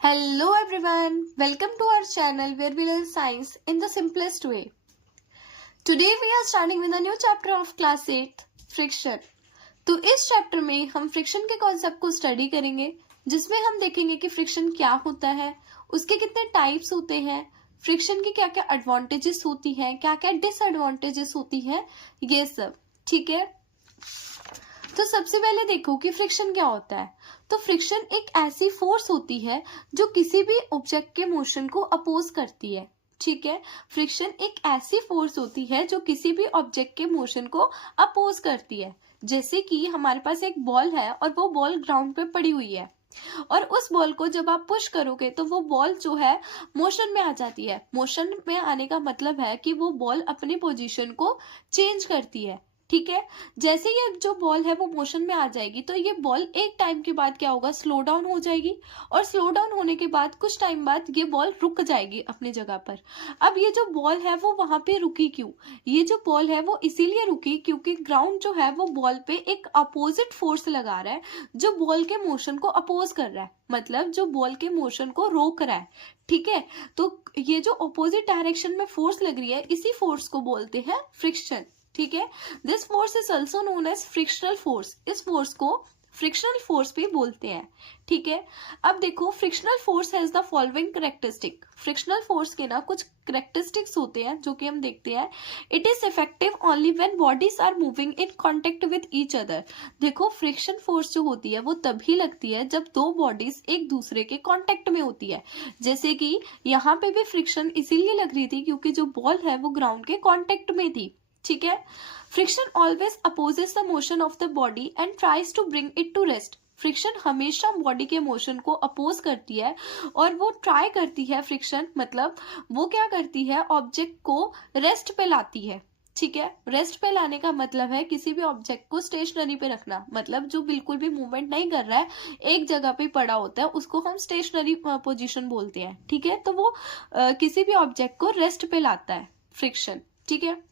Hello everyone, welcome to our channel where we learn science in the simplest way. Today we are starting with a new chapter of class 8, friction. तो इस chapter में हम friction के concept को study करेंगे, जिसमें हम देखेंगे कि फ्रिक्शन क्या होता है, उसके कितने टाइप्स होते हैं, फ्रिक्शन की क्या क्या एडवांटेजेस होती हैं, क्या क्या डिसएडवांटेजेस होती हैं, ये सब. ठीक है. तो सबसे पहले देखो कि फ्रिक्शन क्या होता है. तो फ्रिक्शन एक ऐसी फोर्स होती है जो किसी भी ऑब्जेक्ट के मोशन को अपोज करती है. ठीक है. फ्रिक्शन एक ऐसी फोर्स होती है जो किसी भी ऑब्जेक्ट के मोशन को अपोज करती है. जैसे कि हमारे पास एक बॉल है और वो बॉल ग्राउंड पे पड़ी हुई है और उस बॉल को जब आप पुश करोगे तो वो बॉल जो है मोशन में आ जाती है. मोशन में आने का मतलब है कि वो बॉल अपनी पोजीशन को चेंज करती है. ठीक है. जैसे ये जो बॉल है वो मोशन में आ जाएगी तो ये बॉल एक टाइम के बाद क्या होगा, स्लो डाउन हो जाएगी और स्लो डाउन होने के बाद कुछ टाइम बाद ये बॉल रुक जाएगी अपनी जगह पर. अब ये जो बॉल है वो वहां पे रुकी क्यों? ये जो बॉल है वो इसीलिए रुकी क्योंकि ग्राउंड जो है वो बॉल पे एक अपोजिट फोर्स लगा रहा है जो बॉल के मोशन को अपोज कर रहा है, मतलब जो बॉल के मोशन को रोक रहा है. ठीक है. तो ये जो अपोजिट डायरेक्शन में फोर्स लग रही है इसी फोर्स को बोलते हैं फ्रिक्शन. ठीक है. This force is also known as frictional force. इस फोर्स को फ्रिक्शनल फोर्स भी बोलते हैं. ठीक है. अब देखो frictional force has the following characteristic. Frictional force के ना कुछ कैरेक्टरिस्टिक्स होते हैं जो कि हम देखते हैं. It is effective only when bodies are moving in contact with each other. देखो फ्रिक्शन फोर्स जो होती है वो तभी लगती है जब दो बॉडीज एक दूसरे के कांटेक्ट में होती है. जैसे कि यहाँ पे भी फ्रिक्शन इसीलिए लग रही थी क्योंकि जो बॉल है वो ग्राउंड के कांटेक्ट में थी. ठीक है. Friction always opposes the motion of the body and tries to bring it to rest. Friction हमेशा बॉडी के मोशन को अपोज करती है और वो ट्राई करती है. फ्रिक्शन मतलब वो क्या करती है, ऑब्जेक्ट को रेस्ट पे लाती है. ठीक है. रेस्ट पे लाने का मतलब है किसी भी ऑब्जेक्ट को स्टेशनरी पे रखना, मतलब जो बिल्कुल भी मूवमेंट नहीं कर रहा है, एक जगह पे पड़ा होता है, उसको हम स्टेशनरी पोजीशन बोलते हैं. ठीक है. तो वो किसी भी ऑब्जेक्ट को रेस्ट पे लाता है फ्रिक्शन. ठीक है.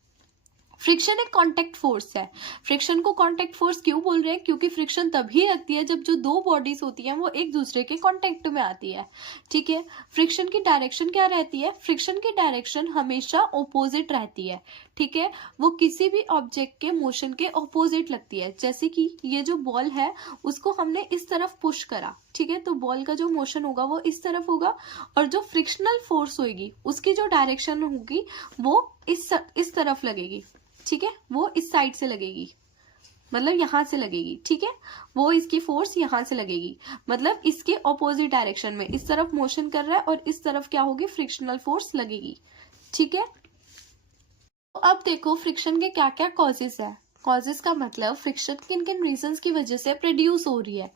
फ्रिक्शन एक कांटेक्ट फोर्स है. फ्रिक्शन को कांटेक्ट फोर्स क्यों बोल रहे हैं? क्योंकि फ्रिक्शन तभी लगती है जब जो दो बॉडीज होती हैं वो एक दूसरे के कांटेक्ट में आती है. ठीक है. फ्रिक्शन की डायरेक्शन क्या रहती है? फ्रिक्शन की डायरेक्शन हमेशा ऑपोजिट रहती है. ठीक है. वो किसी भी ऑब्जेक्ट के मोशन के ऑपोजिट लगती है. जैसे कि ये जो बॉल है उसको हमने इस तरफ पुश करा. ठीक है. तो बॉल का जो मोशन होगा वो इस तरफ होगा और जो फ्रिक्शनल फोर्स होगी उसकी जो डायरेक्शन होगी वो इस तरफ लगेगी. ठीक है. वो इस साइड से लगेगी, मतलब यहां से लगेगी. ठीक है. वो इसकी फोर्स यहां से लगेगी, मतलब इसके ऑपोजिट डायरेक्शन में इस तरफ मोशन कर रहा है और इस तरफ क्या होगी, फ्रिक्शनल फोर्स लगेगी. ठीक है. तो अब देखो फ्रिक्शन के क्या क्या कॉजेस है. कॉजेस का मतलब फ्रिक्शन किन किन रीजंस की वजह से प्रोड्यूस हो रही है.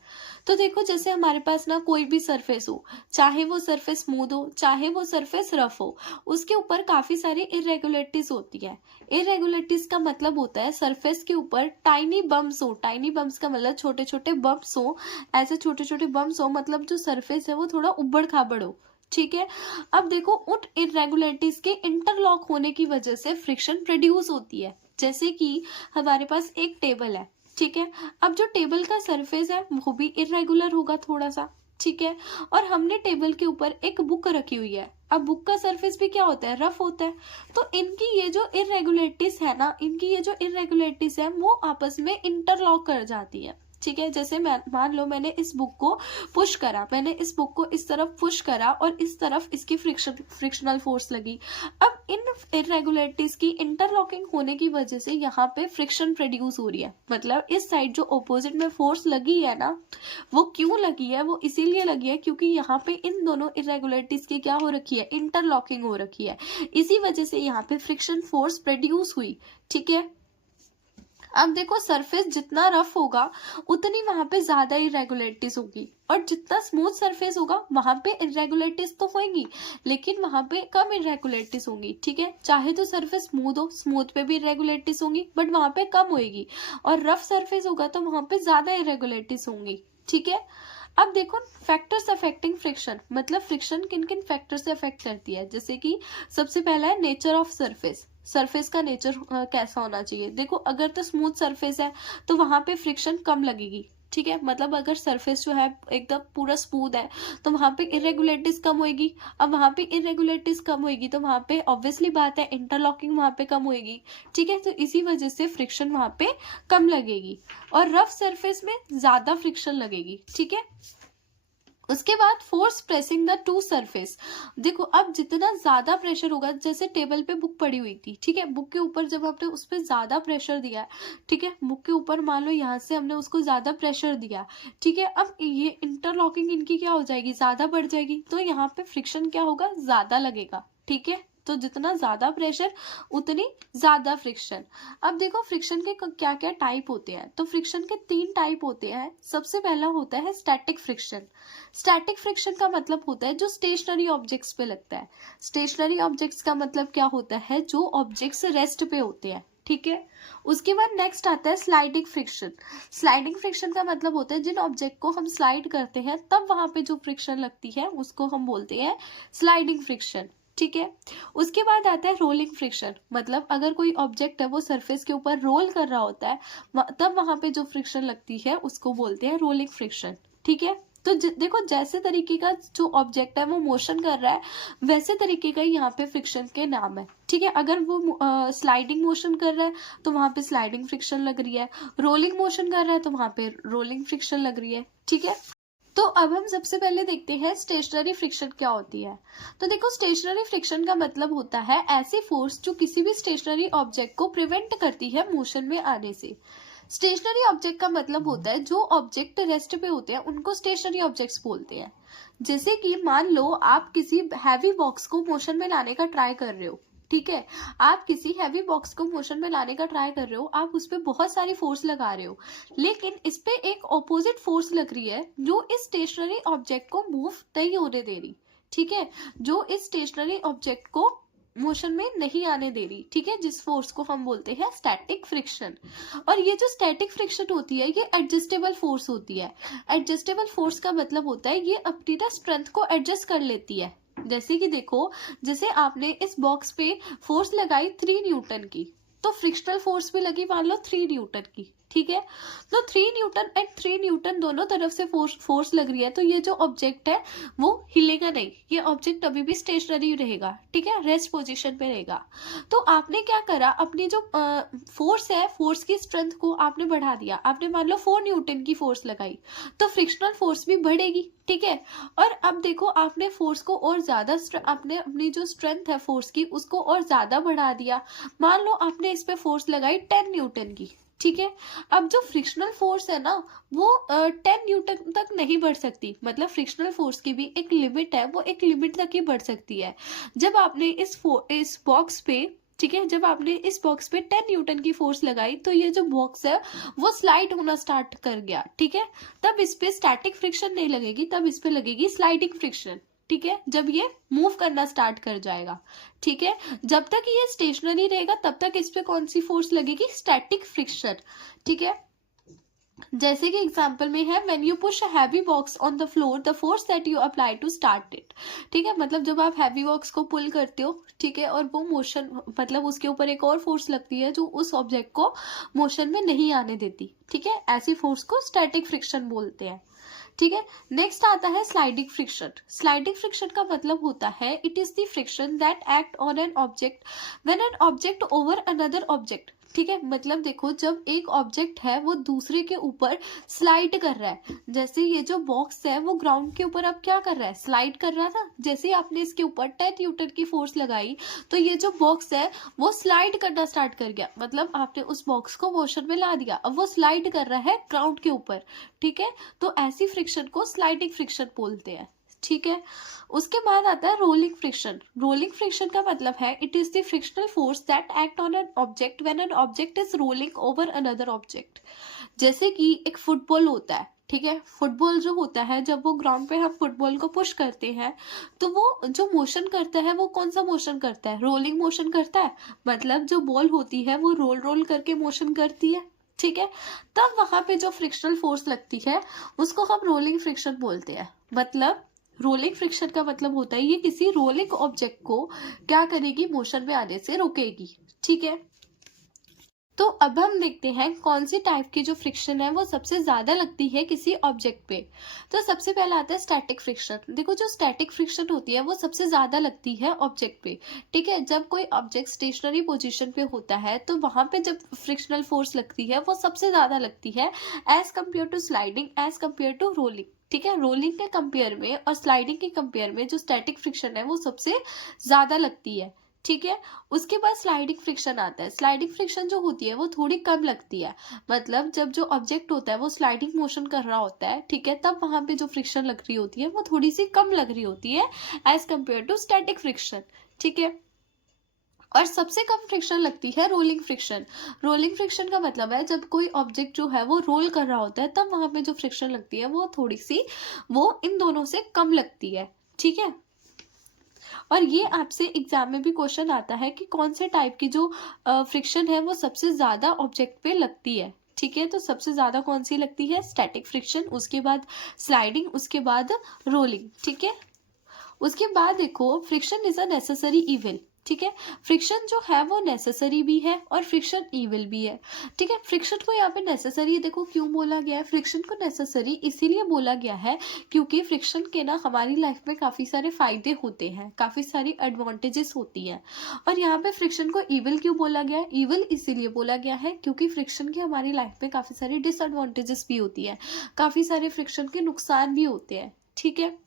तो देखो जैसे हमारे पास ना कोई भी सरफेस हो, चाहे वो सरफेस स्मूथ हो चाहे वो सरफेस रफ हो, उसके ऊपर काफी सारी इरेगुलरिटीज होती है. इरेगुलरिटीज का मतलब होता है सरफेस के ऊपर टाइनी बम्स हो. टाइनी बम्स का मतलब छोटे छोटे बम्स हो. ऐसे छोटे छोटे बम्स हो मतलब जो सरफेस है वो थोड़ा उबड़ खाबड़ हो. ठीक है. अब देखो उन इरेगुलरिटीज के इंटरलॉक होने की वजह से फ्रिक्शन प्रोड्यूस होती है. जैसे कि हमारे पास एक टेबल है. ठीक है. अब जो टेबल का सरफेस है वो भी इरेगुलर होगा थोड़ा सा. ठीक है. और हमने टेबल के ऊपर एक बुक रखी हुई है. अब बुक का सरफेस भी क्या होता है, रफ होता है. तो इनकी ये जो इरेगुलरिटीज है ना, इनकी ये जो इरेगुलरिटीज है वो आपस में इंटरलॉक कर जाती है. ठीक है. जैसे मान लो मैंने इस बुक को पुश करा, मैंने इस बुक को इस तरफ पुश करा और इस तरफ इसकी फ्रिक्शनल फोर्स लगी. अब इन इरेगुलरिटीज की इंटरलॉकिंग होने की वजह से यहाँ पे फ्रिक्शन प्रोड्यूस हो रही है. मतलब इस साइड जो ऑपोजिट में फोर्स लगी है ना, वो क्यों लगी है, वो इसीलिए लगी है क्योंकि यहाँ पे इन दोनों इरेगुलरिटीज की क्या हो रखी है, इंटरलॉकिंग हो रखी है. इसी वजह से यहाँ पे फ्रिक्शन फोर्स प्रोड्यूस हुई. ठीक है. अब देखो सरफेस जितना रफ होगा उतनी वहां पे ज्यादा इरेगुलरिटीज होगी और जितना स्मूथ सरफेस होगा वहां पे इरेगुलरिटीज तो होंगी लेकिन वहां पे कम इरेगुलरिटीज होंगी. ठीक है. चाहे तो सरफेस स्मूथ हो, स्मूथ पे भी इरेगुलरिटीज होंगी बट वहां पे कम होगी, और रफ सरफेस होगा तो वहां पे ज्यादा इरेगुलरिटीज होंगी. ठीक है. अब देखो फैक्टर्स अफेक्टिंग फ्रिक्शन, मतलब फ्रिक्शन किन किन फैक्टर से अफेक्ट करती है. जैसे कि सबसे पहला है नेचर ऑफ सरफेस. सरफेस का नेचर कैसा होना चाहिए. देखो अगर तो स्मूथ सरफेस है तो वहां पे फ्रिक्शन कम लगेगी. ठीक है, मतलब अगर सरफेस जो है एकदम पूरा स्मूथ है तो वहां पे इरेगुलरिटीज कम होएगी। अब वहां पे इरेगुलरिटीज कम होएगी तो वहां पे ऑब्वियसली बात है इंटरलॉकिंग वहां पे कम होएगी। ठीक है, तो इसी वजह से फ्रिक्शन वहां पे कम लगेगी और रफ सरफेस में ज्यादा फ्रिक्शन लगेगी। ठीक है, उसके बाद force pressing the two surface. देखो अब जितना ज्यादा प्रेशर होगा, जैसे टेबल पे बुक पड़ी हुई थी, ठीक है, बुक के ऊपर जब आपने उस पर ज्यादा प्रेशर दिया, ठीक है, बुक के ऊपर मान लो यहाँ से हमने उसको ज्यादा प्रेशर दिया, ठीक है, अब ये इंटरलॉकिंग इनकी क्या हो जाएगी, ज्यादा बढ़ जाएगी, तो यहाँ पे फ्रिक्शन क्या होगा, ज्यादा लगेगा। ठीक है, तो जितना ज्यादा प्रेशर उतनी ज्यादा फ्रिक्शन। अब देखो फ्रिक्शन के क्या क्या टाइप होते हैं, तो फ्रिक्शन के 3 टाइप होते हैं। सबसे पहला होता है स्टैटिक फ्रिक्शन। स्टैटिक फ्रिक्शन का मतलब होता है जो स्टेशनरी ऑब्जेक्ट्स पे लगता है। स्टेशनरी ऑब्जेक्ट्स का मतलब क्या होता है, जो ऑब्जेक्ट्स रेस्ट पे होते हैं। ठीक है, उसके बाद नेक्स्ट आता है स्लाइडिंग फ्रिक्शन। स्लाइडिंग फ्रिक्शन का मतलब होता है जिन ऑब्जेक्ट को हम स्लाइड करते हैं तब वहां पे जो फ्रिक्शन लगती है उसको हम बोलते हैं स्लाइडिंग फ्रिक्शन। ठीक है, उसके बाद आता है रोलिंग फ्रिक्शन। मतलब अगर कोई ऑब्जेक्ट है वो सरफेस के ऊपर रोल कर रहा होता है तब वहां पे जो फ्रिक्शन लगती है उसको बोलते हैं रोलिंग फ्रिक्शन। ठीक है, तो देखो जैसे तरीके का जो ऑब्जेक्ट है वो मोशन कर रहा है वैसे तरीके का यहाँ पे फ्रिक्शन के नाम है। ठीक है, अगर वो स्लाइडिंग मोशन कर रहा है तो वहां पे स्लाइडिंग फ्रिक्शन लग रही है, रोलिंग मोशन कर रहा है तो वहां पे रोलिंग फ्रिक्शन लग रही है। ठीक है, तो अब हम सबसे पहले देखते हैं स्टेशनरी फ्रिक्शन क्या होती है। तो देखो स्टेशनरी फ्रिक्शन का मतलब होता है ऐसी फोर्स जो किसी भी स्टेशनरी ऑब्जेक्ट को प्रिवेंट करती है मोशन में आने से। स्टेशनरी ऑब्जेक्ट का मतलब होता है जो ऑब्जेक्ट रेस्ट पे होते हैं उनको स्टेशनरी ऑब्जेक्ट्स बोलते हैं। जैसे कि मान लो आप किसी हैवी बॉक्स को मोशन में लाने का ट्राई कर रहे हो। ठीक है, आप किसी हैवी बॉक्स को मोशन में लाने का ट्राई कर रहे हो, आप उस पर बहुत सारी फोर्स लगा रहे हो, लेकिन इस पे एक ऑपोजिट फोर्स लग रही है जो इस स्टेशनरी ऑब्जेक्ट को मूव नहीं होने दे रही। ठीक है, जो इस स्टेशनरी ऑब्जेक्ट को मोशन में नहीं आने दे रही। ठीक है, जिस फोर्स को हम बोलते हैं स्टैटिक फ्रिक्शन। और ये जो स्टैटिक फ्रिक्शन होती है ये एडजस्टेबल फोर्स होती है। एडजस्टेबल फोर्स का मतलब होता है ये अपनी ना स्ट्रेंथ को एडजस्ट कर लेती है। जैसे कि देखो, जैसे आपने इस बॉक्स पे फोर्स लगाई 3 न्यूटन की, तो फ्रिक्शनल फोर्स भी लगी मान लो 3 न्यूटन की। ठीक है, तो 3 न्यूटन एंड 3 न्यूटन दोनों तरफ से फोर्स लग रही है, तो ये जो ऑब्जेक्ट है वो हिलेगा नहीं, ये ऑब्जेक्ट अभी भी स्टेशनरी रहेगा। ठीक है, रेस्ट पोजीशन पे रहेगा। तो आपने क्या करा, अपनी जो फोर्स है, फोर्स की स्ट्रेंथ को आपने बढ़ा दिया। आपने मान लो 4 न्यूटन की फोर्स लगाई तो फ्रिक्शनल फोर्स भी बढ़ेगी। ठीक है, और अब देखो आपने फोर्स को और ज्यादा, आपने अपनी जो स्ट्रेंथ है फोर्स की उसको और ज्यादा बढ़ा दिया। मान लो आपने इस पे फोर्स लगाई 10 न्यूटन की। ठीक है, अब जो फ्रिक्शनल फोर्स है ना वो 10 न्यूटन तक नहीं बढ़ सकती। मतलब फ्रिक्शनल फोर्स की भी एक लिमिट है, वो एक लिमिट तक ही बढ़ सकती है। जब आपने इस बॉक्स पे, ठीक है, जब आपने इस बॉक्स पे 10 न्यूटन की फोर्स लगाई तो ये जो बॉक्स है वो स्लाइड होना स्टार्ट कर गया। ठीक है, तब इस पे स्टैटिक फ्रिक्शन नहीं लगेगी, तब इस पे लगेगी स्लाइडिंग फ्रिक्शन। ठीक है, जब ये मूव करना स्टार्ट कर जाएगा। ठीक है, जब तक ये स्टेशनरी रहेगा तब तक इस पे कौन सी फोर्स लगेगी, स्टैटिक फ्रिक्शन। ठीक है, जैसे कि एग्जांपल में है when you push a heavy box on the floor the force that you apply to start it. ठीक है, मतलब जब आप हैवी बॉक्स को पुल करते हो, ठीक है, और वो मोशन, मतलब उसके ऊपर एक और फोर्स लगती है जो उस ऑब्जेक्ट को मोशन में नहीं आने देती। ठीक है, ऐसी फोर्स को स्टैटिक फ्रिक्शन बोलते हैं। ठीक है, नेक्स्ट आता है स्लाइडिंग फ्रिक्शन। स्लाइडिंग फ्रिक्शन का मतलब होता है it is the friction that act on an object when an object over another object. ठीक है, मतलब देखो जब एक ऑब्जेक्ट है वो दूसरे के ऊपर स्लाइड कर रहा है, जैसे ये जो बॉक्स है वो ग्राउंड के ऊपर अब क्या कर रहा है, स्लाइड कर रहा था। जैसे ही आपने इसके ऊपर 10 न्यूटन की फोर्स लगाई तो ये जो बॉक्स है वो स्लाइड करना स्टार्ट कर गया, मतलब आपने उस बॉक्स को मोशन में ला दिया, अब वो स्लाइड कर रहा है ग्राउंड के ऊपर। ठीक है, तो ऐसी फ्रिक्शन को स्लाइडिंग फ्रिक्शन बोलते हैं। ठीक है, उसके बाद आता है रोलिंग फ्रिक्शन। रोलिंग फ्रिक्शन का मतलब है it is the frictional force that act on an object when an object is rolling over another object. जैसे कि एक फुटबॉल होता है, ठीक है, फुटबॉल जो होता है जब वो ग्राउंड पे हम फुटबॉल को पुश करते हैं तो वो जो मोशन करता है वो कौन सा मोशन करता है, रोलिंग मोशन करता है। मतलब जो बॉल होती है वो रोल रोल करके मोशन करती है। ठीक है, तब वहां पे जो फ्रिक्शनल फोर्स लगती है उसको हम रोलिंग फ्रिक्शन बोलते हैं। मतलब रोलिंग फ्रिक्शन का मतलब होता है ये किसी रोलिंग ऑब्जेक्ट को क्या करेगी, मोशन में आने से रोकेगी। ठीक है, तो अब हम देखते हैं कौन सी टाइप की जो फ्रिक्शन है वो सबसे ज्यादा लगती है किसी ऑब्जेक्ट पे। तो सबसे पहला आता है स्टैटिक फ्रिक्शन। देखो जो स्टैटिक फ्रिक्शन होती है वो सबसे ज्यादा लगती है ऑब्जेक्ट पे। ठीक है, जब कोई ऑब्जेक्ट स्टेशनरी पोजीशन पे होता है तो वहां पे जब फ्रिक्शनल फोर्स लगती है वो सबसे ज्यादा लगती है as compare to sliding, as compare to rolling. ठीक है, रोलिंग के कंपेयर में और स्लाइडिंग के कंपेयर में जो स्टैटिक फ्रिक्शन है वो सबसे ज्यादा लगती है। ठीक है, उसके बाद स्लाइडिंग फ्रिक्शन आता है। स्लाइडिंग फ्रिक्शन जो होती है वो थोड़ी कम लगती है, मतलब जब जो ऑब्जेक्ट होता है वो स्लाइडिंग मोशन कर रहा होता है, ठीक है, तब वहां पे जो फ्रिक्शन लग रही होती है वो थोड़ी सी कम लग रही होती है as compare to static friction. ठीक है, और सबसे कम फ्रिक्शन लगती है रोलिंग फ्रिक्शन। रोलिंग फ्रिक्शन का मतलब है जब कोई ऑब्जेक्ट जो है वो रोल कर रहा होता है तब वहां पे जो फ्रिक्शन लगती है वो थोड़ी सी, वो इन दोनों से कम लगती है। ठीक है, और ये आपसे एग्जाम में भी क्वेश्चन आता है कि कौन से टाइप की जो फ्रिक्शन है वो सबसे ज्यादा ऑब्जेक्ट पे लगती है। ठीक है, तो सबसे ज्यादा कौन सी लगती है? स्टैटिक फ्रिक्शन, उसके बाद स्लाइडिंग, उसके बाद रोलिंग। ठीक है, उसके बाद देखो friction is a necessary evil. ठीक है, फ्रिक्शन जो है वो नेसेसरी भी है और फ्रिक्शन इविल भी है। ठीक है, फ्रिक्शन को यहाँ पे नेसेसरी देखो क्यों बोला गया है? फ्रिक्शन को नेसेसरी इसीलिए बोला गया है क्योंकि फ्रिक्शन के ना हमारी लाइफ में काफी सारे फायदे होते हैं, काफी सारी एडवांटेजेस होती हैं। और यहाँ पे फ्रिक्शन को इविल क्यों बोला गया है? इविल इसीलिए बोला गया है क्योंकि फ्रिक्शन की हमारी लाइफ में काफी सारी डिसएडवांटेजेस भी होती है, काफी सारे फ्रिक्शन के नुकसान भी होते हैं। ठीक है,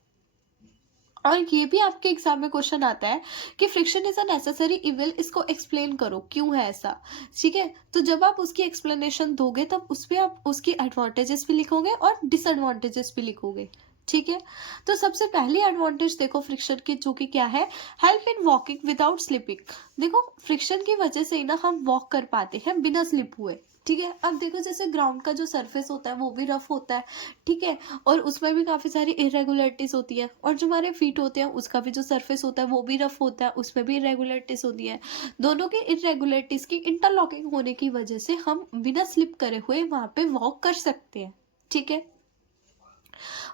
और ये भी आपके एग्जाम में क्वेश्चन आता है कि friction is a necessary evil, इसको एक्सप्लेन करो क्यों है ऐसा। ठीक है, तो जब आप उसकी एक्सप्लेनेशन दोगे तब उस पर आप उसकी एडवांटेजेस भी लिखोगे और डिसएडवांटेजेस भी लिखोगे। ठीक है, तो सबसे पहली एडवांटेज देखो फ्रिक्शन की, जो कि क्या है? Help in walking without slipping. देखो फ्रिक्शन की वजह से ही ना हम वॉक कर पाते हैं बिना स्लिप हुए। ठीक है, अब देखो जैसे ग्राउंड का जो सरफेस होता है वो भी रफ होता है, ठीक है, और उसमें भी काफी सारी इरेगुलरिटीज होती है, और जो हमारे फीट होते हैं उसका भी जो सरफेस होता है वो भी रफ होता है, उसमें भी इरेगुलरिटीज होती है। दोनों की इरेगुलरिटीज की इंटरलॉकिंग होने की वजह से हम बिना स्लिप करे हुए वहां पे वॉक कर सकते हैं। ठीक है,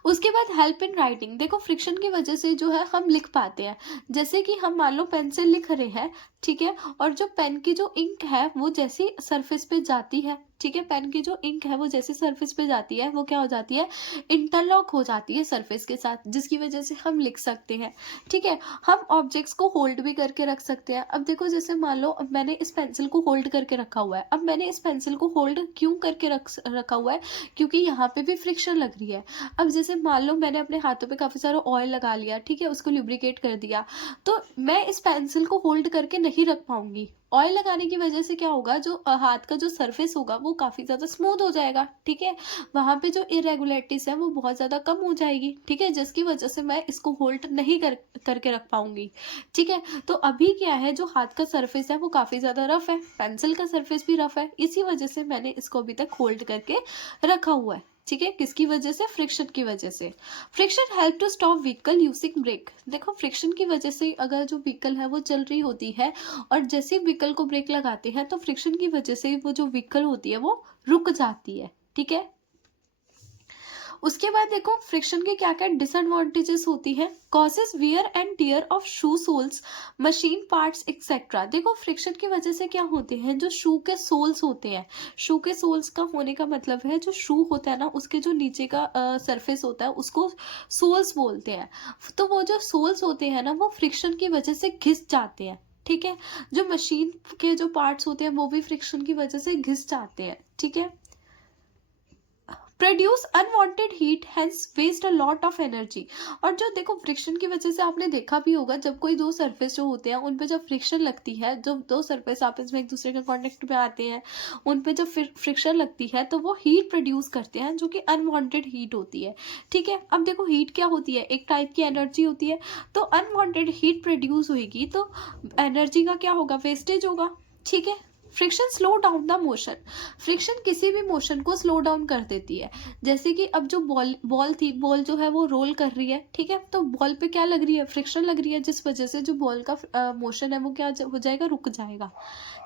उसके बाद हेल्प इन राइटिंग। देखो फ्रिक्शन की वजह से जो है हम लिख पाते हैं, जैसे कि हम मान लो पेन से लिख रहे हैं, ठीक है, और जो पेन की जो इंक है वो जैसी सरफेस पे जाती है, ठीक है, पेन की जो इंक है वो जैसे सरफेस पे जाती है वो क्या हो जाती है? इंटरलॉक हो जाती है सरफेस के साथ, जिसकी वजह से हम लिख सकते हैं। ठीक है, हम ऑब्जेक्ट्स को होल्ड भी करके रख सकते हैं। अब देखो जैसे मान लो अब मैंने इस पेंसिल को होल्ड करके रखा हुआ है, अब मैंने इस पेंसिल को होल्ड क्यों करके रखा हुआ है? क्योंकि यहाँ पे भी फ्रिक्शन लग रही है। अब जैसे मान लो मैंने अपने हाथों पे काफी सारा ऑयल लगा लिया, ठीक है, उसको लुब्रिकेट कर दिया, तो मैं इस पेंसिल को होल्ड करके नहीं रख पाऊंगी। ऑयल लगाने की वजह से क्या होगा? जो हाथ का जो सरफेस होगा वो काफी ज्यादा स्मूथ हो जाएगा। ठीक है, वहां पे जो इरेगुलरिटीज है वो बहुत ज्यादा कम हो जाएगी। ठीक है, जिसकी वजह से मैं इसको होल्ड नहीं करके रख पाऊंगी। ठीक है, तो अभी क्या है, जो हाथ का सरफेस है वो काफी ज्यादा रफ है, पेंसिल का सरफेस भी रफ है, इसी वजह से मैंने इसको अभी तक होल्ड करके रखा हुआ है। ठीक है, किसकी वजह से? फ्रिक्शन की वजह से। Friction help to stop vehicle using brake. देखो फ्रिक्शन की वजह से अगर जो व्हीकल है वो चल रही होती है और जैसे व्हीकल को ब्रेक लगाते हैं तो फ्रिक्शन की वजह से वो जो व्हीकल होती है वो रुक जाती है। ठीक है, उसके बाद देखो फ्रिक्शन के क्या क्या डिसएडवांटेजेस होती है। Causes wear and tear of shoe soles, machine parts etcetera. देखो फ्रिक्शन की वजह से क्या होते हैं, जो शू के सोल्स होते हैं, शू के सोल्स का होने का मतलब है जो शू होता है ना उसके जो नीचे का सरफेस होता है उसको सोल्स बोलते हैं। तो वो जो सोल्स होते हैं ना वो फ्रिक्शन की वजह से घिस जाते हैं। ठीक है, जो मशीन के जो पार्ट्स होते हैं वो भी फ्रिक्शन की वजह से घिस जाते हैं। ठीक है, produce unwanted heat hence waste a lot of energy. और जो देखो फ्रिक्शन की वजह से आपने देखा भी होगा जब कोई दो सरफेस जो होते हैं उन पे जब फ्रिक्शन लगती है, जब दो सरफेस आपस में एक दूसरे के कांटेक्ट में आते हैं उन पे जब फ्रिक्शन लगती है तो वो हीट प्रोड्यूस करते हैं जो कि अनवांटेड हीट होती है। ठीक है, अब देखो हीट क्या होती है? एक टाइप की एनर्जी होती है, तो अनवांटेड हीट प्रोड्यूस होगी तो एनर्जी का क्या होगा? वेस्टेज होगा। ठीक है, friction slow down the motion. Friction किसी भी मोशन को स्लो डाउन कर देती है। जैसे कि अब जो बॉल थी, बॉल जो है वो रोल कर रही है, ठीक है, तो बॉल पे क्या लग रही है? फ्रिक्शन लग रही है, जिस वजह से जो बॉल का मोशन है वो क्या हो जाएगा? रुक जाएगा।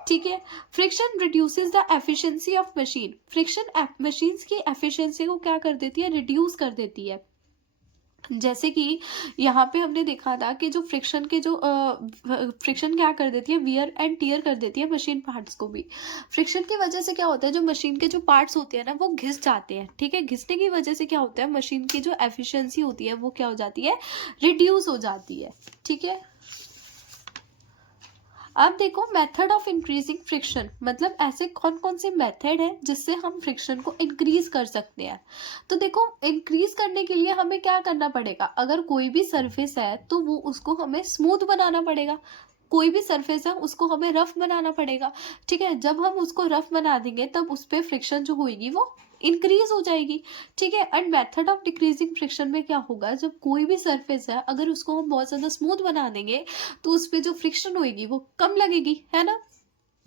ठीक है, friction reduces the efficiency of machine. Friction machines की एफिशिएंसी को क्या कर देती है? रिड्यूस कर देती है। जैसे कि यहाँ पे हमने देखा था कि जो फ्रिक्शन के जो फ्रिक्शन क्या कर देती है, वियर एंड टियर कर देती है मशीन पार्ट्स को भी। फ्रिक्शन की वजह से क्या होता है, जो मशीन के जो पार्ट्स होते हैं ना वो घिस जाते हैं, ठीक है। घिसने की वजह से क्या होता है, मशीन की जो एफिशिएंसी होती है वो क्या हो जाती है, रिड्यूस हो जाती है, ठीक है। अब देखो मेथड ऑफ इंक्रीजिंग फ्रिक्शन, मतलब ऐसे कौन कौन से मेथड है जिससे हम फ्रिक्शन को इंक्रीज कर सकते हैं। तो देखो इंक्रीज करने के लिए हमें क्या करना पड़ेगा, अगर कोई भी सरफेस है तो वो उसको हमें स्मूथ बनाना पड़ेगा, कोई भी सरफेस है उसको हमें रफ बनाना पड़ेगा, ठीक है। जब हम उसको रफ बना देंगे तब उस पर फ्रिक्शन जो होगी वो इंक्रीज हो जाएगी, ठीक है। And method of decreasing friction में क्या होगा, जब कोई भी सरफेस है अगर उसको हम बहुत ज्यादा स्मूथ बना देंगे तो उस पर जो फ्रिक्शन होगी वो कम लगेगी, है ना।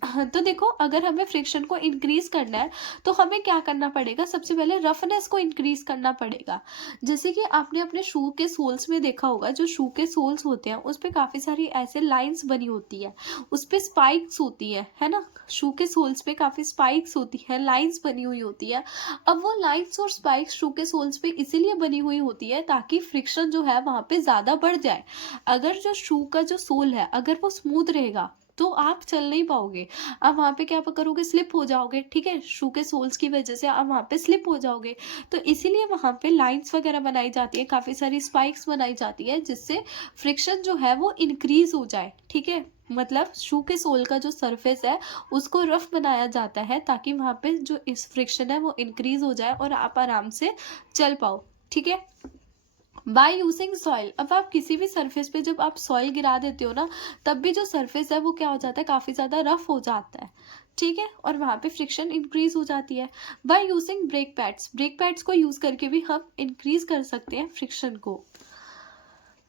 हाँ, तो देखो अगर हमें फ्रिक्शन को इंक्रीज करना है तो हमें क्या करना पड़ेगा, सबसे पहले रफनेस को इंक्रीज करना पड़ेगा। जैसे कि आपने अपने शू के सोल्स में देखा होगा, जो शू के सोल्स होते हैं उस पे काफी सारी ऐसे लाइंस बनी होती है, उस पे स्पाइक्स होती है ना। शू के सोल्स पे काफी स्पाइक्स होती है, लाइंस बनी हुई होती है। अब वो लाइंस और स्पाइक्स शू के सोल्स पे इसीलिए बनी हुई होती है ताकि फ्रिक्शन जो है वहां पे ज्यादा बढ़ जाए। अगर जो शू का जो सोल है अगर वो स्मूथ रहेगा तो आप चल नहीं पाओगे, आप वहां पे क्या करोगे, स्लिप हो जाओगे, ठीक है। शू के सोल्स की वजह से आप वहां पे स्लिप हो जाओगे। तो इसीलिए वहां पे लाइंस वगैरह बनाई जाती है, काफी सारी स्पाइक्स बनाई जाती है जिससे फ्रिक्शन जो है वो इंक्रीज हो जाए, ठीक है। मतलब शू के सोल का जो सरफेस है उसको रफ बनाया जाता है ताकि वहां पे जो इस फ्रिक्शन है वो इंक्रीज हो जाए और आप आराम से चल पाओ, ठीक है। बाय यूजिंग सॉइल, अब आप किसी भी सरफेस पे जब आप सॉइल गिरा देते हो ना तब भी जो सरफेस है वो क्या हो जाता है, काफी ज्यादा रफ हो जाता है, ठीक है। और वहां पे फ्रिक्शन इंक्रीज हो जाती है। बाय यूजिंग ब्रेक पैड्स को यूज करके भी हम इंक्रीज कर सकते हैं फ्रिक्शन को।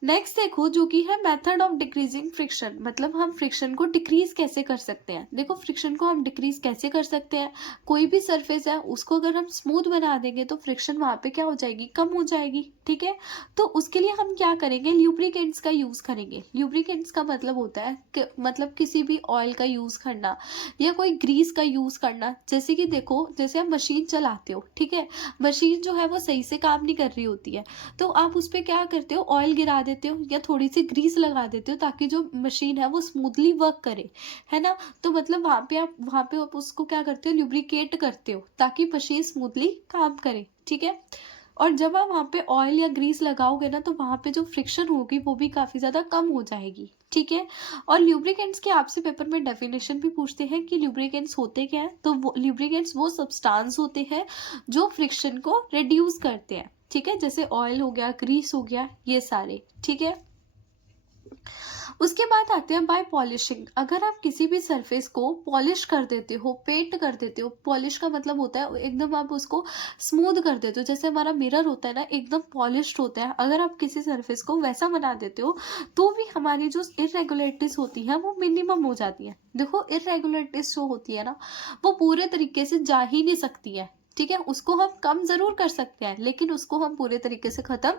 नेक्स्ट देखो जो कि है मेथड ऑफ डिक्रीजिंग फ्रिक्शन, मतलब हम फ्रिक्शन को डिक्रीज कैसे कर सकते हैं। देखो फ्रिक्शन को हम डिक्रीज कैसे कर सकते हैं, कोई भी सरफेस है उसको अगर हम स्मूथ बना देंगे तो फ्रिक्शन वहां पे क्या हो जाएगी, कम हो जाएगी, ठीक है। तो उसके लिए हम क्या करेंगे, ल्यूब्रिकेंट्स का यूज करेंगे। ल्यूब्रिकेंट्स का मतलब होता है मतलब किसी भी ऑयल का यूज करना या कोई ग्रीस का यूज करना। जैसे कि देखो जैसे आप मशीन चलाते हो, ठीक है, मशीन जो है वो सही से काम नहीं कर रही होती है तो आप उस पर क्या करते हो, ऑयल गिरा देते हो या थोड़ी सी ग्रीस लगा देते हो ताकि जो मशीन है वो स्मूथली वर्क करे, है ना। तो मतलब वहां पे आप उसको क्या करते हो, ल्यूब्रिकेट करते हो ताकि मशीन स्मूथली काम करे, ठीक है। और जब आप वहां पे ऑयल या ग्रीस लगाओगे ना तो वहां पे जो फ्रिक्शन होगी वो भी काफी ज्यादा कम हो जाएगी, ठीक है। और ल्यूब्रिकेंट्स की आपसे पेपर में डेफिनेशन भी पूछते हैं कि ल्यूब्रिकेंट्स होते क्या है, तो वो ल्यूब्रिकेंट्स वो सब्सटेंस होते हैं जो फ्रिक्शन को रिड्यूस करते हैं, ठीक है। जैसे ऑयल हो गया, ग्रीस हो गया, ये सारे, ठीक है। उसके बाद आते हैं बाय पॉलिशिंग, अगर आप किसी भी सरफेस को पॉलिश कर देते हो, पेंट कर देते हो, पॉलिश का मतलब होता है एकदम आप उसको स्मूथ कर देते हो, जैसे हमारा मिरर होता है ना एकदम पॉलिश्ड होता है, अगर आप किसी सरफेस को वैसा बना देते हो तो भी हमारी जो इरेगुलरिटीज होती है वो मिनिमम हो जाती है। देखो इरेगुलरिटीज जो होती है ना वो पूरे तरीके से जा ही नहीं सकती है, ठीक है। उसको हम कम जरूर कर सकते हैं लेकिन उसको हम पूरे तरीके से खत्म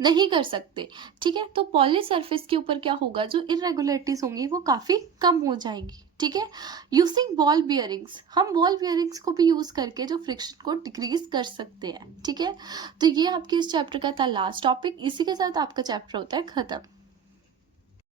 नहीं कर सकते, ठीक है। तो पॉली सरफेस के ऊपर क्या होगा, जो इरेगुलरिटीज होंगी वो काफी कम हो जाएंगी, ठीक है। यूजिंग बॉल बियरिंग्स, हम बॉल बियरिंग्स को भी यूज करके जो फ्रिक्शन को डिक्रीज कर सकते हैं, ठीक है। तो ये आपके इस चैप्टर का था लास्ट टॉपिक, इसी के साथ आपका चैप्टर होता है खत्म।